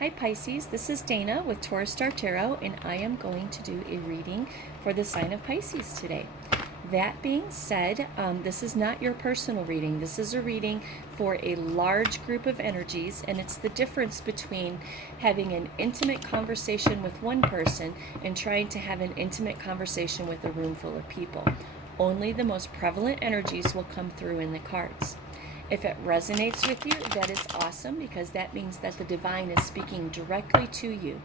Hi Pisces, this is Dana with Taurus Star Tarot, and I am going to do a reading for the sign of Pisces today. That being said, this is not your personal reading. This is a reading for a large group of energies, and it's the difference between having an intimate conversation with one person and trying to have an intimate conversation with a room full of people. Only the most prevalent energies will come through in the cards. If it resonates with you, that is awesome, because that means that the divine is speaking directly to you.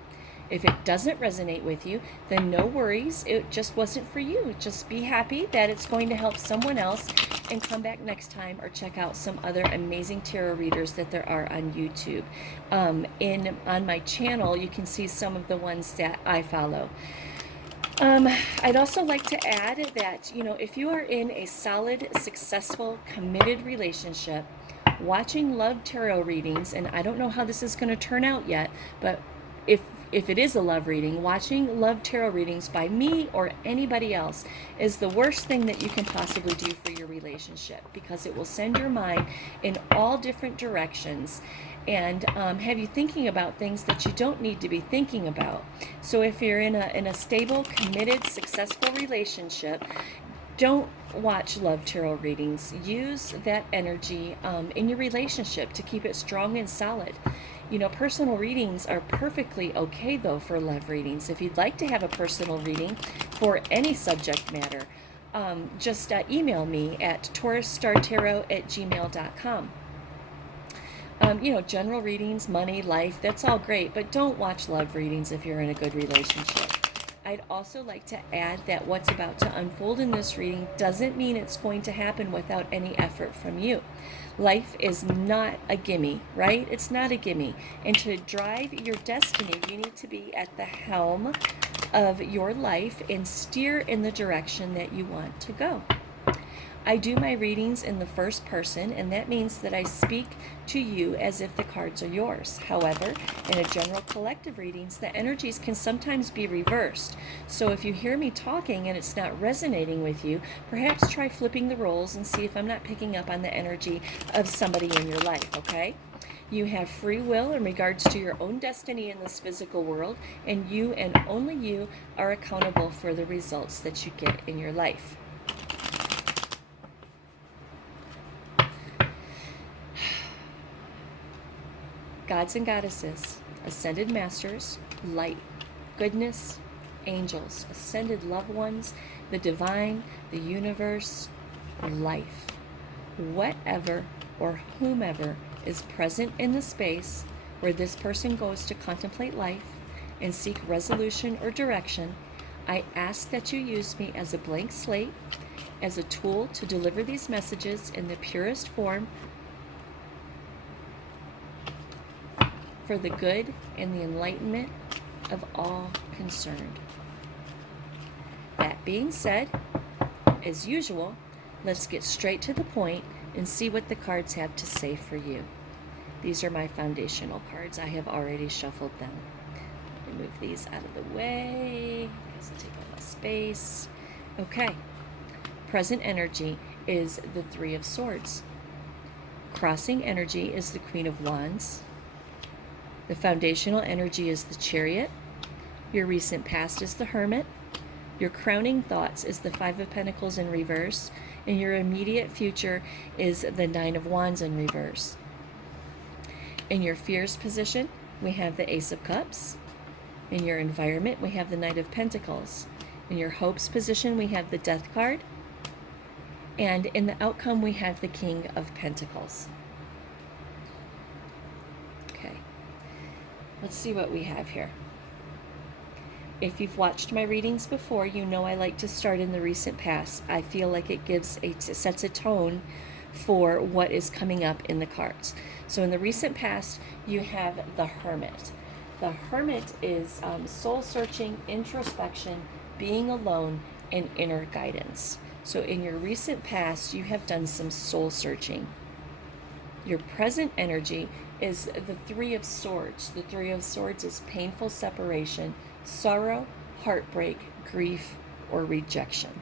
If it doesn't resonate with you, then no worries. It just wasn't for you. Just be happy that it's going to help someone else, and come back next time or check out some other amazing tarot readers that there are on YouTube. On my channel, you can see some of the ones that I follow. I'd also like to add that, if you are in a solid, successful, committed relationship, watching love tarot readings, and I don't know how this is going to turn out yet, but if it is a love reading, watching love tarot readings by me or anybody else is the worst thing that you can possibly do for your relationship, because it will send your mind in all different directions and have you thinking about things that you don't need to be thinking about. So if you're in a stable, committed, successful relationship, don't watch love tarot readings. Use that energy in your relationship to keep it strong and solid. Personal readings are perfectly okay, though, for love readings. If you'd like to have a personal reading for any subject matter, just email me at taurusstartarot@gmail.com. General readings, money, life, that's all great, but don't watch love readings if you're in a good relationship. I'd also like to add that what's about to unfold in this reading doesn't mean it's going to happen without any effort from you. Life is not a gimme, right? It's not a gimme. And to drive your destiny, you need to be at the helm of your life and steer in the direction that you want to go. I do my readings in the first person, and that means that I speak to you as if the cards are yours. However, in a general collective readings, the energies can sometimes be reversed. So if you hear me talking and it's not resonating with you, perhaps try flipping the roles and see if I'm not picking up on the energy of somebody in your life, okay? You have free will in regards to your own destiny in this physical world, and you and only you are accountable for the results that you get in your life. Gods and goddesses, ascended masters, light, goodness, angels, ascended loved ones, the divine, the universe, life. Whatever or whomever is present in the space where this person goes to contemplate life and seek resolution or direction, I ask that you use me as a blank slate, as a tool to deliver these messages in the purest form, for the good and the enlightenment of all concerned. That being said, as usual, let's get straight to the point and see what the cards have to say for you. These are my foundational cards. I have already shuffled them. Let me move these out of the way because I take up my space. Okay. Present energy is the Three of Swords. Crossing energy is the Queen of Wands. The foundational energy is the Chariot. Your recent past is the Hermit. Your crowning thoughts is the Five of Pentacles in reverse. And your immediate future is the Nine of Wands in reverse. In your fears position, we have the Ace of Cups. In your environment, we have the Knight of Pentacles. In your hopes position, we have the Death card. And in the outcome, we have the King of Pentacles. Okay. Let's see what we have here. If you've watched my readings before, you know I like to start in the recent past. I feel like it sets a tone for what is coming up in the cards. So in the recent past, you have the Hermit. The Hermit is soul-searching, introspection, being alone, and inner guidance. So in your recent past, you have done some soul-searching. Your present energy is the Three of Swords. The Three of Swords is painful separation, sorrow, heartbreak, grief, or rejection.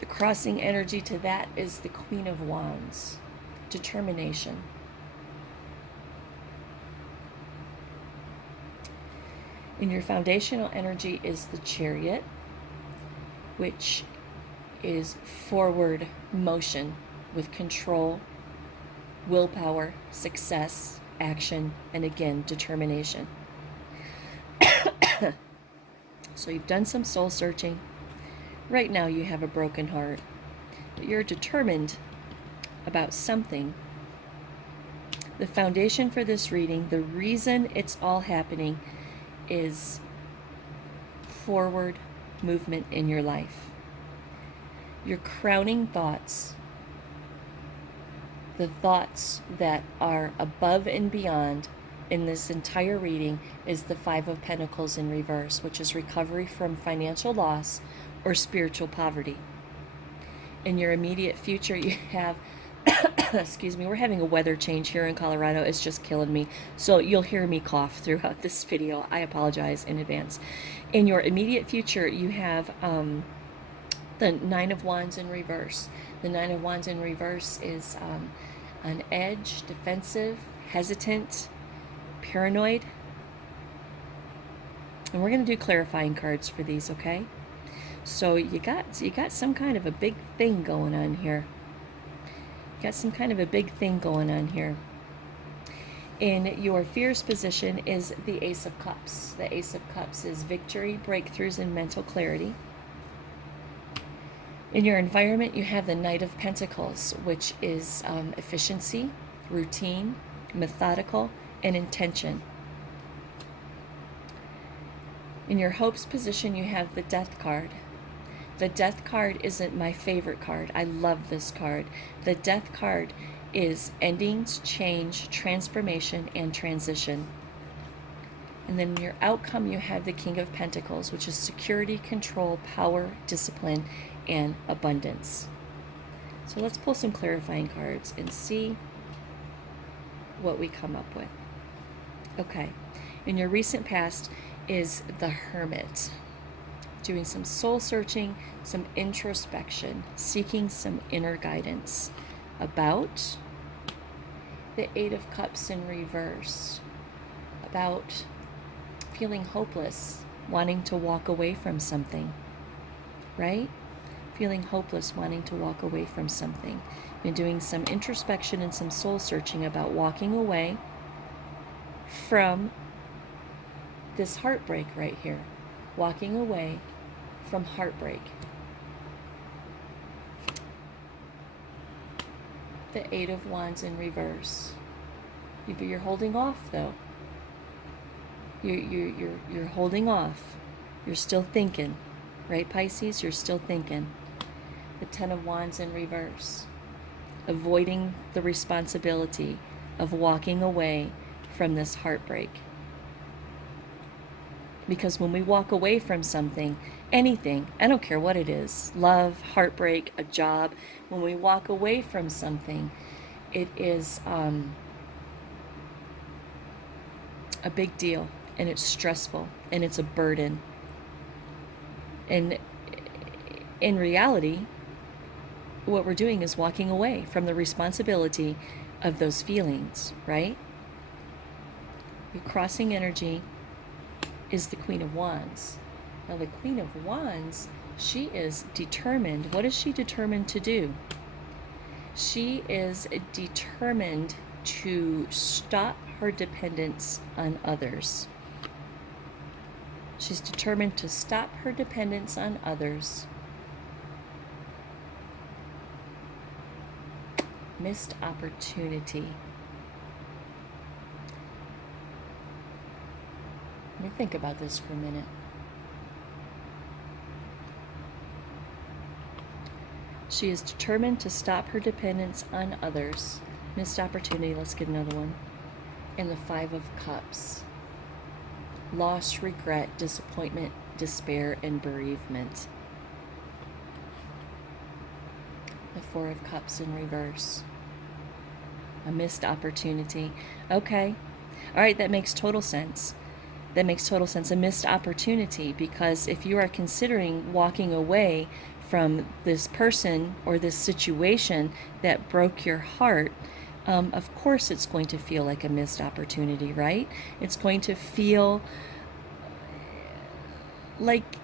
The crossing energy to that is the Queen of Wands, determination. And your foundational energy is the Chariot, which is forward motion with control, willpower, success, action, and again, determination. So you've done some soul searching. Right now you have a broken heart, but you're determined about something. The foundation for this reading, the reason it's all happening, is forward movement in your life. Your crowning thoughts, the thoughts that are above and beyond in this entire reading, is the Five of Pentacles in reverse, which is recovery from financial loss or spiritual poverty. In your immediate future, you have excuse me, we're having a weather change here in Colorado. It's just killing me. So you'll hear me cough throughout this video. I apologize in advance. In your immediate future, you have the Nine of Wands in reverse. The Nine of Wands in reverse is on edge, defensive, hesitant, paranoid. And we're going to do clarifying cards for these, okay? So you got some kind of a big thing going on here. Got some kind of a big thing going on here. In your fears position is the Ace of Cups. The Ace of Cups is victory, breakthroughs, and mental clarity. In your environment, you have the Knight of Pentacles, which is efficiency, routine, methodical, and intention. In your hopes position, you have the Death card. The Death card isn't my favorite card. I love this card. The Death card is endings, change, transformation, and transition. And then in your outcome, you have the King of Pentacles, which is security, control, power, discipline, and abundance. So let's pull some clarifying cards and see what we come up with. Okay. In your recent past is the Hermit. Doing some soul searching, some introspection, seeking some inner guidance about the Eight of Cups in reverse, about feeling hopeless, wanting to walk away from something, right? Feeling hopeless, wanting to walk away from something. Been doing some introspection and some soul searching about walking away from this heartbreak right here. Walking away from heartbreak. The Eight of Wands in reverse. You're holding off though. You're holding off. You're still thinking, right, Pisces? You're still thinking. The Ten of Wands in reverse. Avoiding the responsibility of walking away from this heartbreak. Because when we walk away from something, anything, I don't care what it is, love, heartbreak, a job, when we walk away from something, it is a big deal, and it's stressful, and it's a burden. And in reality, what we're doing is walking away from the responsibility of those feelings, right? You're crossing energy is the Queen of Wands. Now the Queen of Wands, she is determined. What is she determined to do? She is determined to stop her dependence on others. She's determined to stop her dependence on others. Missed opportunity. Let me think about this for a minute. She is determined to stop her dependence on others. Missed opportunity. Let's get another one. And the Five of Cups. Loss, regret, disappointment, despair, and bereavement. The Four of Cups in reverse. A missed opportunity. Okay. All right, that makes total sense. That makes total sense. A missed opportunity, because if you are considering walking away from this person or this situation that broke your heart, of course it's going to feel like a missed opportunity, right? It's going to feel like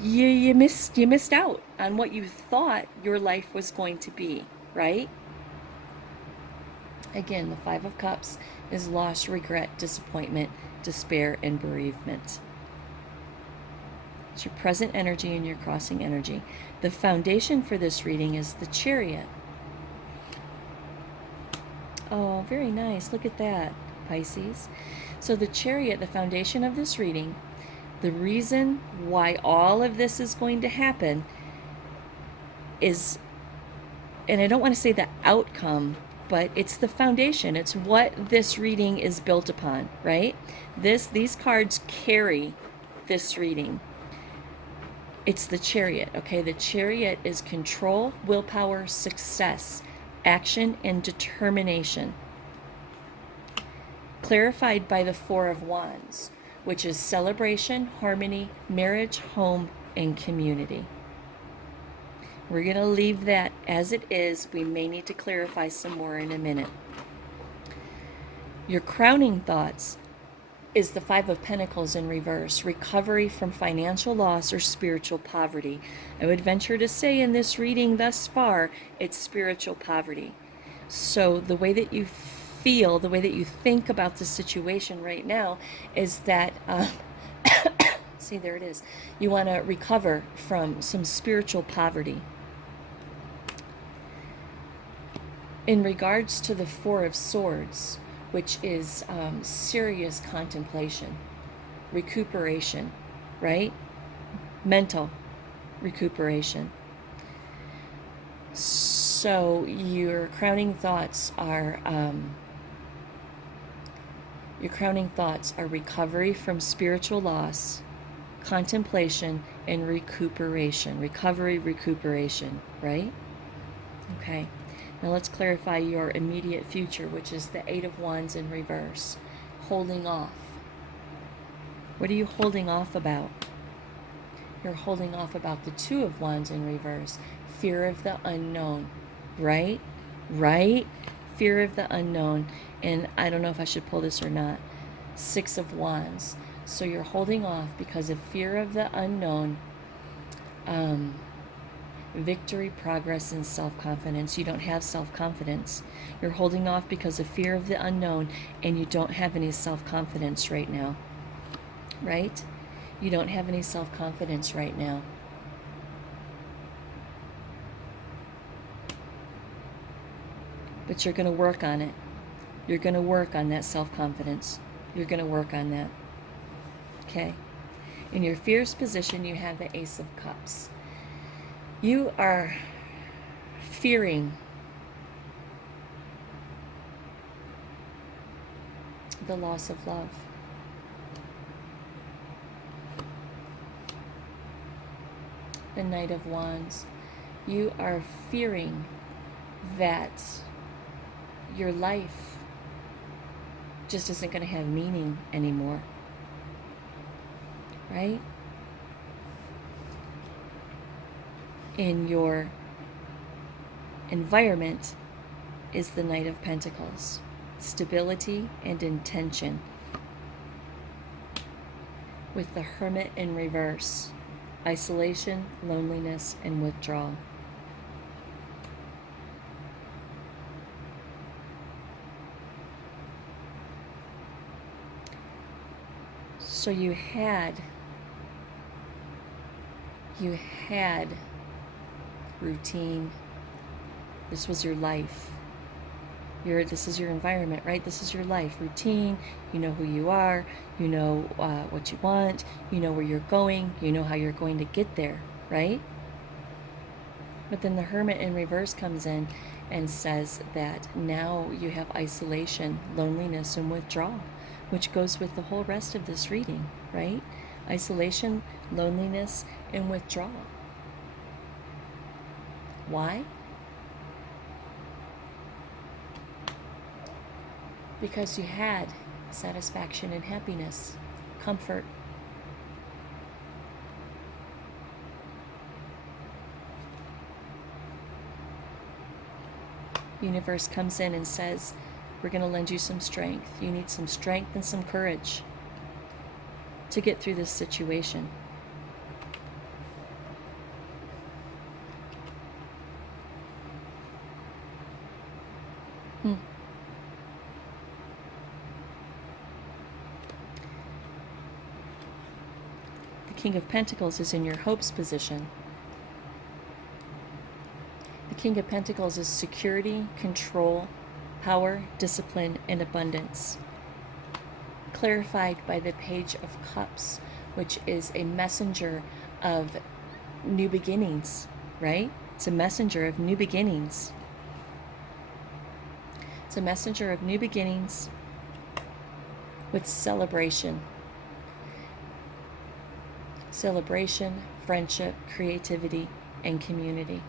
you missed out on what you thought your life was going to be, right? Again, the Five of Cups is loss, regret, disappointment, despair, and bereavement. It's your present energy and your crossing energy. The foundation for this reading is the Chariot. Oh, very nice. Look at that, Pisces. So the Chariot, the foundation of this reading, the reason why all of this is going to happen is, and I don't want to say the outcome, but it's the foundation. It's what this reading is built upon, right? These cards carry this reading. It's the Chariot, okay? The Chariot is control, willpower, success, action, and determination. Clarified by the Four of Wands, which is celebration, harmony, marriage, home, and community. We're going to leave that as it is. We may need to clarify some more in a minute. Your crowning thoughts is the Five of Pentacles in reverse, recovery from financial loss or spiritual poverty. I would venture to say in this reading thus far, it's spiritual poverty. So the way that you feel, the way that you think about the situation right now is that, see, there it is. You want to recover from some spiritual poverty. In regards to the Four of Swords, which is serious contemplation, recuperation, right? Mental recuperation. So your crowning thoughts are recovery from spiritual loss, contemplation, and recuperation. Recovery, recuperation, right? Okay. Now let's clarify your immediate future, which is the Eight of Wands in reverse. Holding off. What are you holding off about? You're holding off about the Two of Wands in reverse. Fear of the unknown, right? Right? Fear of the unknown. And I don't know if I should pull this or not. Six of Wands. So you're holding off because of fear of the unknown. Victory, progress, and self-confidence. You don't have self-confidence. You're holding off because of fear of the unknown, and you don't have any self-confidence right now. Right? You don't have any self-confidence right now. But you're going to work on it. You're going to work on that self-confidence. You're going to work on that. Okay? In your fierce position, you have the Ace of Cups. You are fearing the loss of love. The Knight of Wands. You are fearing that your life just isn't going to have meaning anymore. Right? In your environment is the Knight of Pentacles. Stability and intention. With the Hermit in reverse. Isolation, loneliness, and withdrawal. So you had routine. This was your life. This is your environment, right? This is your life. Routine. You know who you are. You know what you want. You know where you're going. You know how you're going to get there, right? But then the Hermit in reverse comes in and says that now you have isolation, loneliness, and withdrawal, which goes with the whole rest of this reading, right? Isolation, loneliness, and withdrawal. Why? Because you had satisfaction and happiness, comfort. Universe comes in and says, we're going to lend you some strength. You need some strength and some courage to get through this situation. King of Pentacles is in your hopes position. The King of Pentacles is security, control, power, discipline, and abundance. Clarified by the Page of Cups, which is a messenger of new beginnings, right? It's a messenger of new beginnings. It's a messenger of new beginnings with celebration. Celebration, friendship, creativity, and community.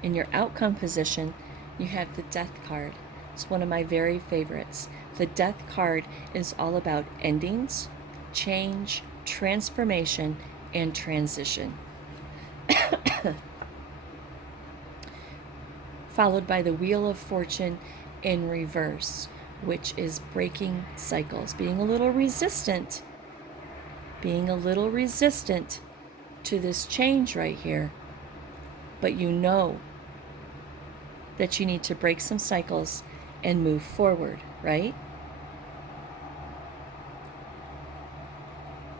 In your outcome position, you have the Death card. It's one of my very favorites. The Death card is all about endings, change, transformation, and transition. Followed by the Wheel of Fortune in reverse, which is breaking cycles, being a little resistant to this change right here. But you know that you need to break some cycles and move forward, right?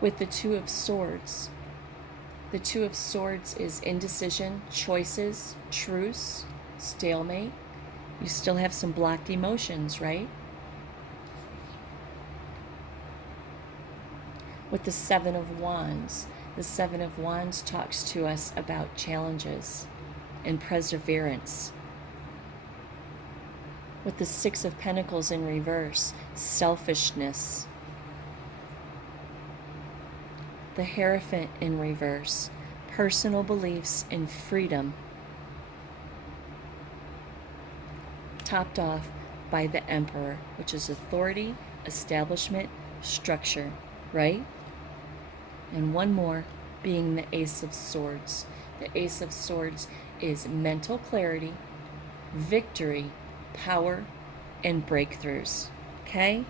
With the Two of Swords. The Two of Swords is indecision, choices, truce, stalemate. You still have some blocked emotions, right? With the Seven of Wands. The Seven of Wands talks to us about challenges and perseverance. With the Six of Pentacles in reverse, selfishness. The Hierophant in reverse, personal beliefs and freedom. Topped off by the Emperor, which is authority, establishment, structure, right? And one more being the Ace of Swords. The Ace of Swords is mental clarity, victory, power, and breakthroughs. Okay?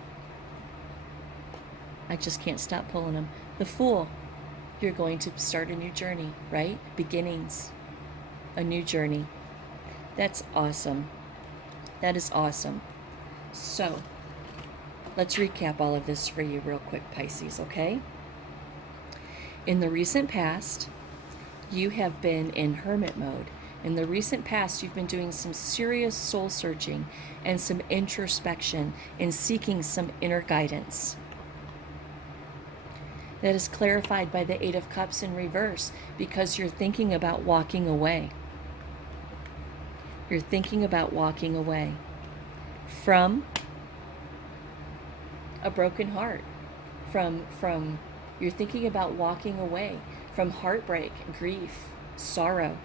I just can't stop pulling them. The Fool. You're going to start a new journey, right? Beginnings. A new journey. That's awesome. That is awesome. So, let's recap all of this for you real quick, Pisces, okay? In the recent past, you have been in hermit mode. In the recent past, you've been doing some serious soul searching and some introspection and seeking some inner guidance. That is clarified by the Eight of Cups in reverse because you're thinking about walking away. You're thinking about walking away from a broken heart. You're thinking about walking away from heartbreak, grief, sorrow.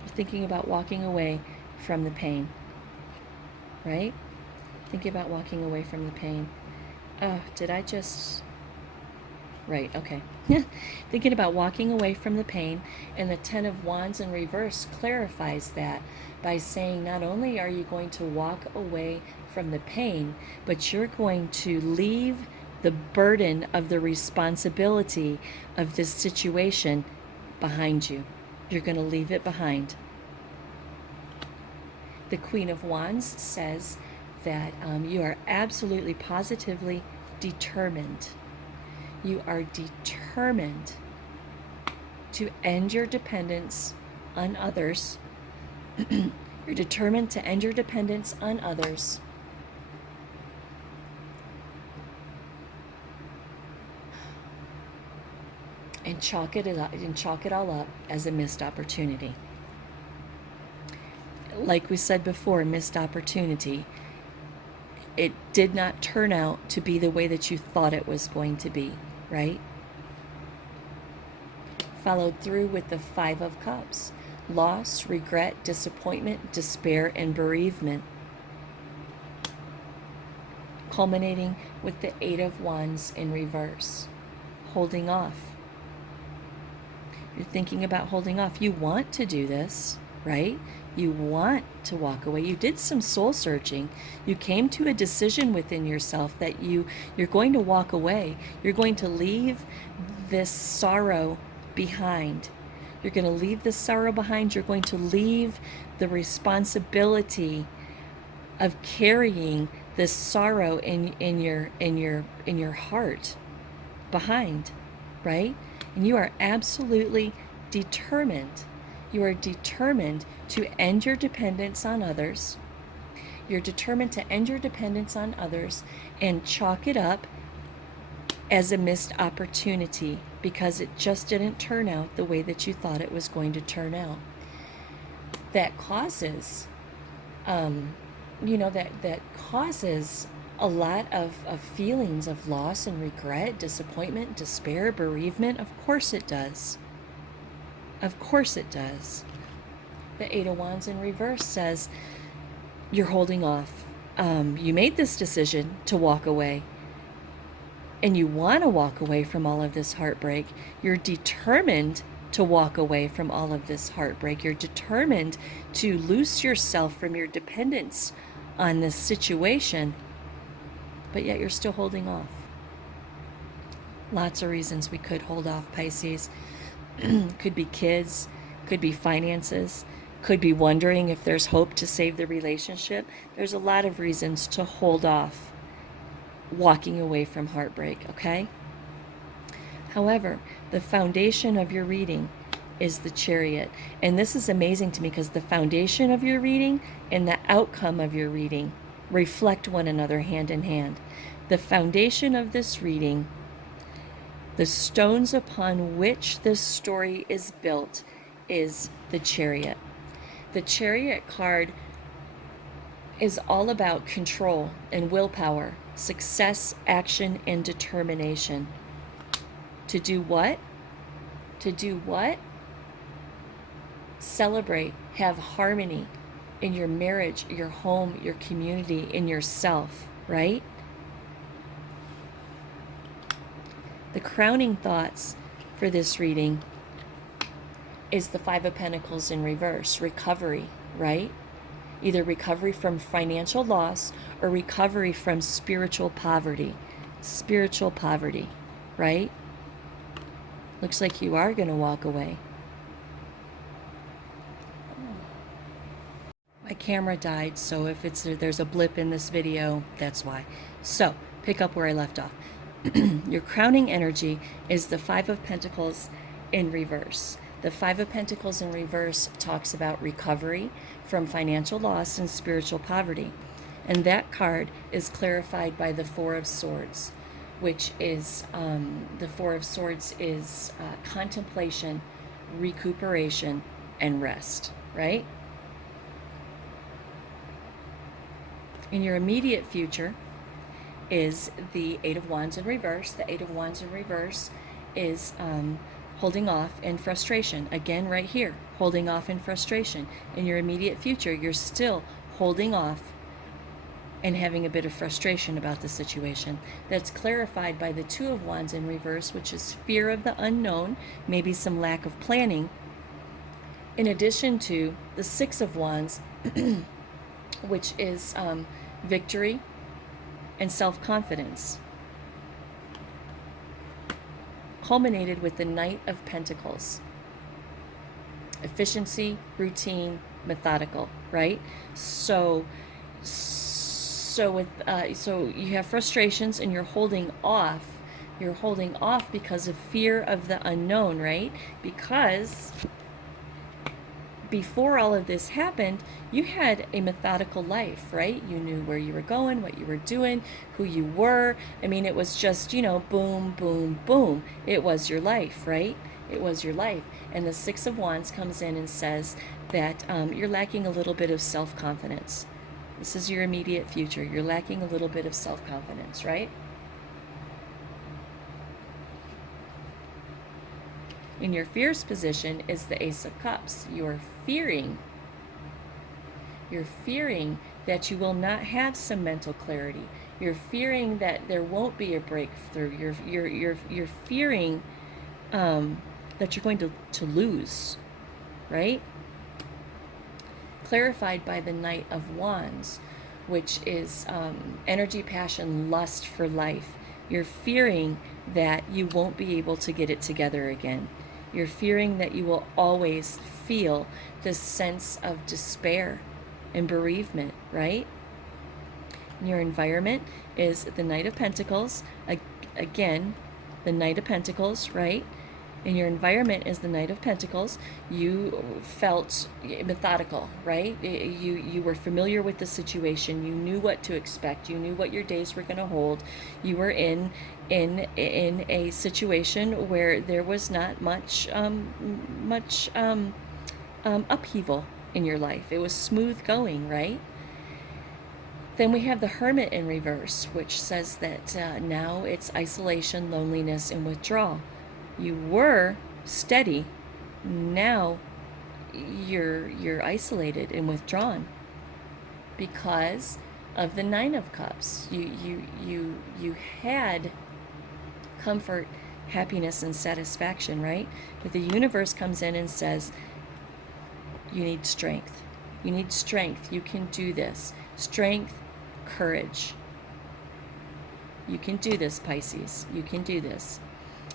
You're thinking about walking away from the pain, right? Thinking about walking away from the pain. Oh, did I just... Right, okay. Thinking about walking away from the pain, and the Ten of Wands in reverse clarifies that by saying not only are you going to walk away from the pain, but you're going to leave the burden of the responsibility of this situation behind you. You're going to leave it behind. The Queen of Wands says that you are absolutely positively determined. You are determined to end your dependence on others. You're determined to end your dependence on others. And chalk it all up as a missed opportunity. Like we said before, missed opportunity. It did not turn out to be the way that you thought it was going to be, right? Followed through with the Five of Cups. Loss, regret, disappointment, despair, and bereavement. Culminating with the Eight of Wands in reverse. Holding off. You're thinking about holding off. You want to do this, right? You want to walk away. You did some soul searching. You came to a decision within yourself that you're going to walk away. You're going to leave this sorrow behind. You're going to leave this sorrow behind. You're going to leave the responsibility of carrying this sorrow in your heart behind, right? And you are absolutely determined. You are determined to end your dependence on others. You're determined to end your dependence on others and chalk it up as a missed opportunity because it just didn't turn out the way that you thought it was going to turn out. That causes, that causes a lot of feelings of loss and regret, disappointment, despair, bereavement. Of course it does. Of course it does. The Eight of Wands in reverse says you're holding off. You made this decision to walk away, and you want to walk away from all of this heartbreak. You're determined to walk away from all of this heartbreak. You're determined to loose yourself from your dependence on this situation, but yet you're still holding off. Lots of reasons we could hold off, Pisces. Could be kids, could be finances, could be wondering if there's hope to save the relationship. There's a lot of reasons to hold off walking away from heartbreak, okay? However, the foundation of your reading is the Chariot. And this is amazing to me because the foundation of your reading and the outcome of your reading reflect one another hand in hand. The foundation of this reading, the stones upon which this story is built, is the Chariot. The Chariot card is all about control and willpower, success, action, and determination. To do what? To do what? Celebrate, have harmony in your marriage, your home, your community, in yourself, right? The crowning thoughts for this reading is the Five of Pentacles in reverse, recovery, right? Either recovery from financial loss or recovery from spiritual poverty. Spiritual poverty, right? Looks like you are going to walk away. My camera died, so if there's a blip in this video, that's why. So, pick up where I left off. Your crowning energy is the Five of Pentacles in reverse. The Five of Pentacles in reverse talks about recovery from financial loss and spiritual poverty. And that card is clarified by the Four of Swords, which is, the Four of Swords is contemplation, recuperation, and rest, right? In your immediate future is the Eight of Wands in reverse. The Eight of Wands in reverse is holding off and frustration. Again, right here, holding off and frustration. In your immediate future, you're still holding off and having a bit of frustration about the situation. That's clarified by the Two of Wands in reverse, which is fear of the unknown, maybe some lack of planning, in addition to the Six of Wands, which is victory and self-confidence, culminated with the Knight of Pentacles. Efficiency, routine, methodical, right? So you have frustrations and you're holding off. You're holding off because of fear of the unknown, right? Because before all of this happened, you had a methodical life, right? You knew where you were going, what you were doing, who you were. I mean, it was just, boom, boom, boom. It was your life, right? It was your life. And the Six of Wands comes in and says that you're lacking a little bit of self-confidence. This is your immediate future. You're lacking a little bit of self-confidence, right? In your fierce position is the Ace of Cups. You're fearing that you will not have some mental clarity. You're fearing that there won't be a breakthrough. You're fearing that you're going to lose, right? Clarified by the Knight of Wands, which is energy, passion, lust for life. You're fearing that you won't be able to get it together again. You're fearing that you will always feel this sense of despair and bereavement, right? Your environment is the Knight of Pentacles. Again, the Knight of Pentacles, right? And your environment is the Knight of Pentacles. You felt methodical, right? You were familiar with the situation. You knew what to expect. You knew what your days were going to hold. You were in a situation where there was not much upheaval in your life. It was smooth going, right? Then we have the Hermit in reverse, which says that now it's isolation, loneliness, and withdrawal. You were steady. Now you're isolated and withdrawn because of the Nine of Cups. You had comfort, happiness, and satisfaction, right? But the universe comes in and says, you need strength. You need strength. You can do this. Strength, courage. You can do this, Pisces. You can do this.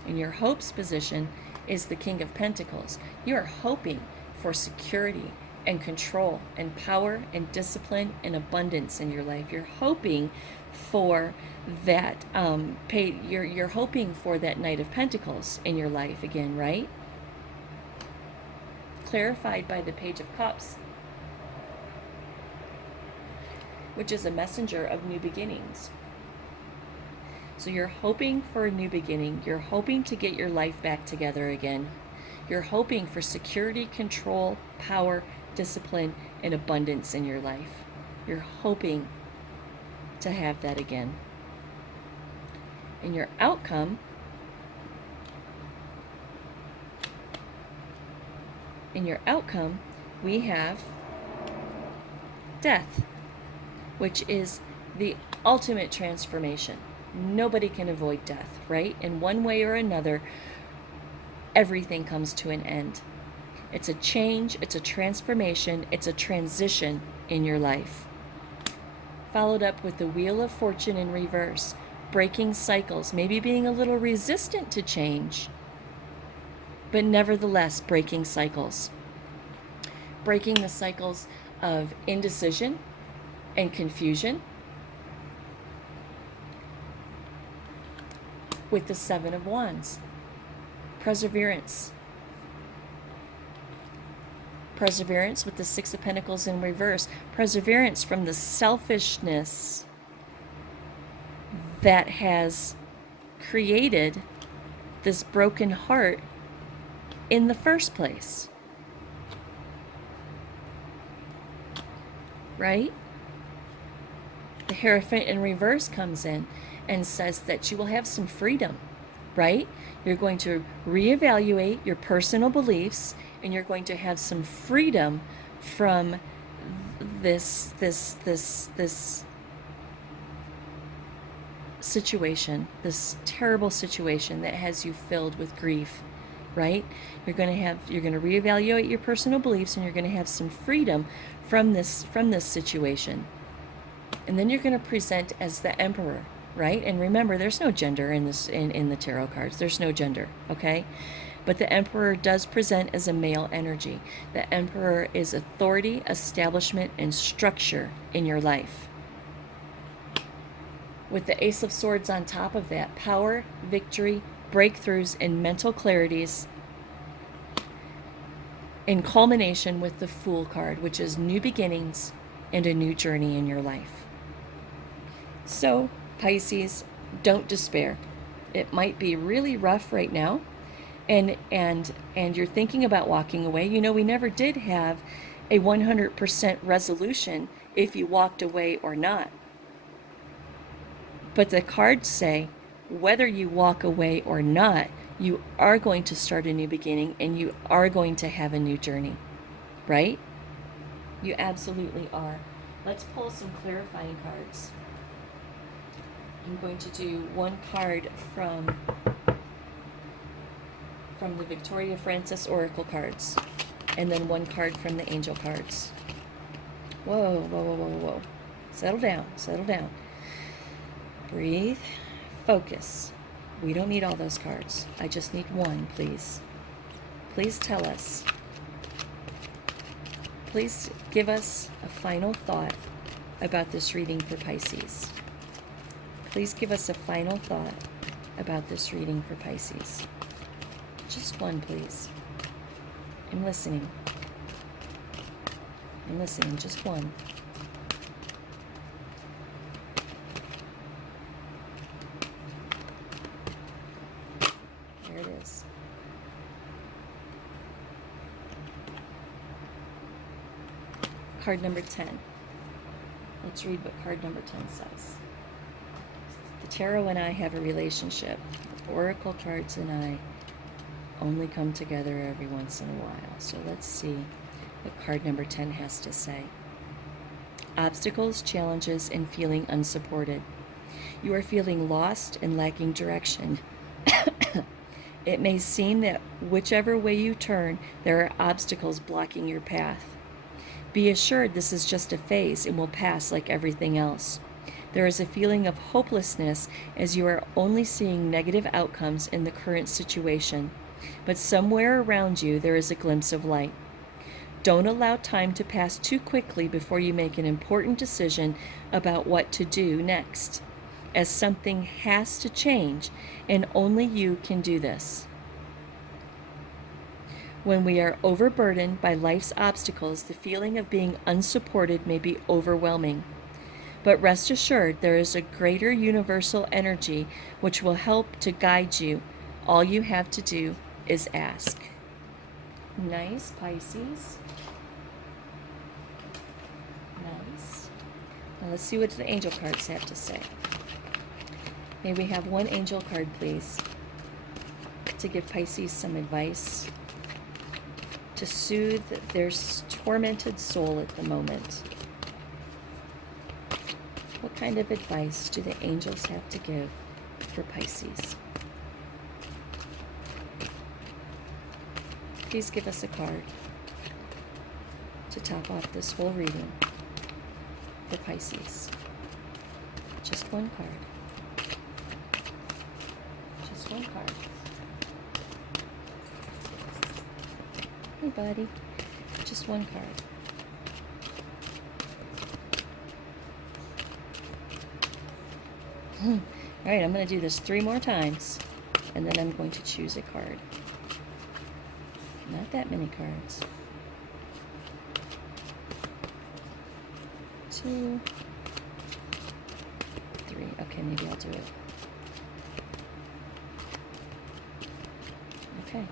And your hopes position is the King of Pentacles. You are hoping for security and control and power and discipline and abundance in your life. You're hoping for that you're hoping for that Knight of Pentacles in your life again, right? Clarified by the Page of Cups, which is a messenger of new beginnings. So you're hoping for a new beginning. You're hoping to get your life back together again. You're hoping for security, control, power, discipline, and abundance in your life. You're hoping to have that again. And your outcome, we have death, which is the ultimate transformation. Nobody can avoid death, right? In one way or another, everything comes to an end. It's a change, it's a transformation, it's a transition in your life. Followed up with the Wheel of Fortune in reverse, breaking cycles, maybe being a little resistant to change, but nevertheless breaking cycles. Breaking the cycles of indecision and confusion, with the Seven of Wands. Perseverance. Perseverance with the Six of Pentacles in reverse. Perseverance from the selfishness that has created this broken heart in the first place. Right? The Hierophant in reverse comes in and says that you will have some freedom, right? You're going to reevaluate your personal beliefs, and you're going to have some freedom from this situation, this terrible situation that has you filled with grief, right? You're going to reevaluate your personal beliefs, and you're going to have some freedom from this situation. And then you're going to present as the Emperor, right? And remember, there's no gender in this in the tarot cards. There's no gender, okay? But the Emperor does present as a male energy. The Emperor is authority, establishment, and structure in your life. With the Ace of Swords on top of that, power, victory, breakthroughs, and mental clarities, in culmination with the Fool card, which is new beginnings and a new journey in your life. So, Pisces, don't despair. It might be really rough right now, and you're thinking about walking away. You know, we never did have a 100% resolution if you walked away or not. But the cards say, whether you walk away or not, you are going to start a new beginning, and you are going to have a new journey, right? You absolutely are. Let's pull some clarifying cards. I'm going to do one card from the Victoria Francis Oracle cards, and then one card from the Angel cards. Whoa, whoa, whoa, whoa, whoa. Settle down, settle down. Breathe, focus. We don't need all those cards. I just need one, please. Please tell us. Please give us a final thought about this reading for Pisces? Please give us a final thought about this reading for Pisces. Just one, please. I'm listening. I'm listening. Just one. There it is. Card number 10. Let's read what card number 10 says. The tarot and I have a relationship. The oracle cards and I only come together every once in a while. So let's see what card number 10 has to say. Obstacles, challenges, and feeling unsupported. You are feeling lost and lacking direction. It may seem that whichever way you turn, there are obstacles blocking your path. Be assured this is just a phase and will pass like everything else. There is a feeling of hopelessness as you are only seeing negative outcomes in the current situation, but somewhere around you there is a glimpse of light. Don't allow time to pass too quickly before you make an important decision about what to do next, as something has to change, and only you can do this. When we are overburdened by life's obstacles, the feeling of being unsupported may be overwhelming. But rest assured, there is a greater universal energy which will help to guide you. All you have to do is ask. Nice, Pisces. Nice. Now let's see what the angel cards have to say. May we have one angel card, please, to give Pisces some advice to soothe their tormented soul at the moment. What kind of advice do the angels have to give for Pisces? Please give us a card to top off this whole reading for Pisces. Just one card. Just one card. Hey, buddy. Just one card. All right, I'm going to do this 3 more times, and then I'm going to choose a card. Not that many cards. 2, 3. Okay, maybe I'll do it. Okay.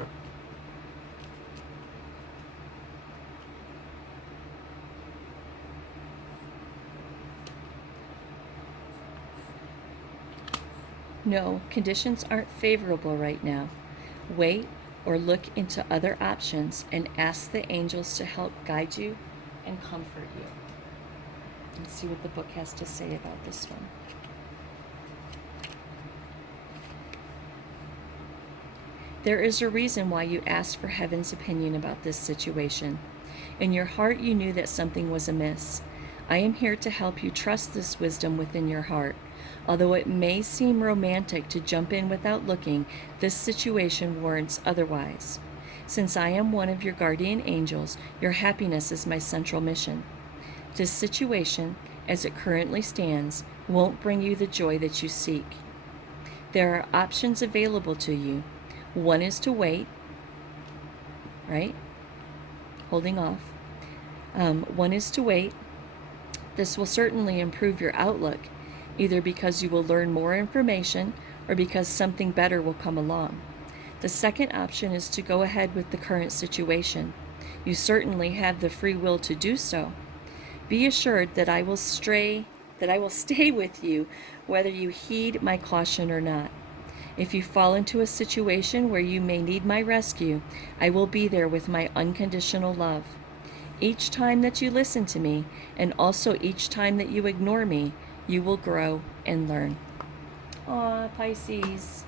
No, conditions aren't favorable right now. Wait or look into other options and ask the angels to help guide you and comfort you. Let's see what the book has to say about this one. There is a reason why you asked for heaven's opinion about this situation. In your heart, you knew that something was amiss. I am here to help you trust this wisdom within your heart. Although it may seem romantic to jump in without looking, this situation warrants otherwise. Since I am one of your guardian angels, your happiness is my central mission. This situation, as it currently stands, won't bring you the joy that you seek. There are options available to you. One is to wait, right? Holding off. One is to wait. This will certainly improve your outlook, either because you will learn more information or because something better will come along. The second option is to go ahead with the current situation. You certainly have the free will to do so. Be assured that I will stay with you whether you heed my caution or not. If you fall into a situation where you may need my rescue, I will be there with my unconditional love. Each time that you listen to me, and also each time that you ignore me, you will grow and learn. Aw, Pisces.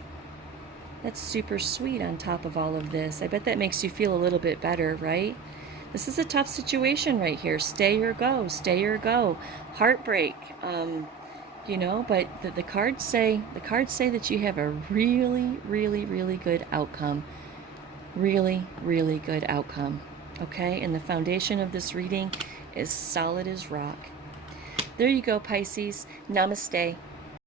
That's super sweet on top of all of this. I bet that makes you feel a little bit better, right? This is a tough situation right here. Stay or go, stay or go. Heartbreak. But the cards say that you have a really, really, really good outcome. Really, really good outcome. Okay? And the foundation of this reading is solid as rock. There you go, Pisces. Namaste.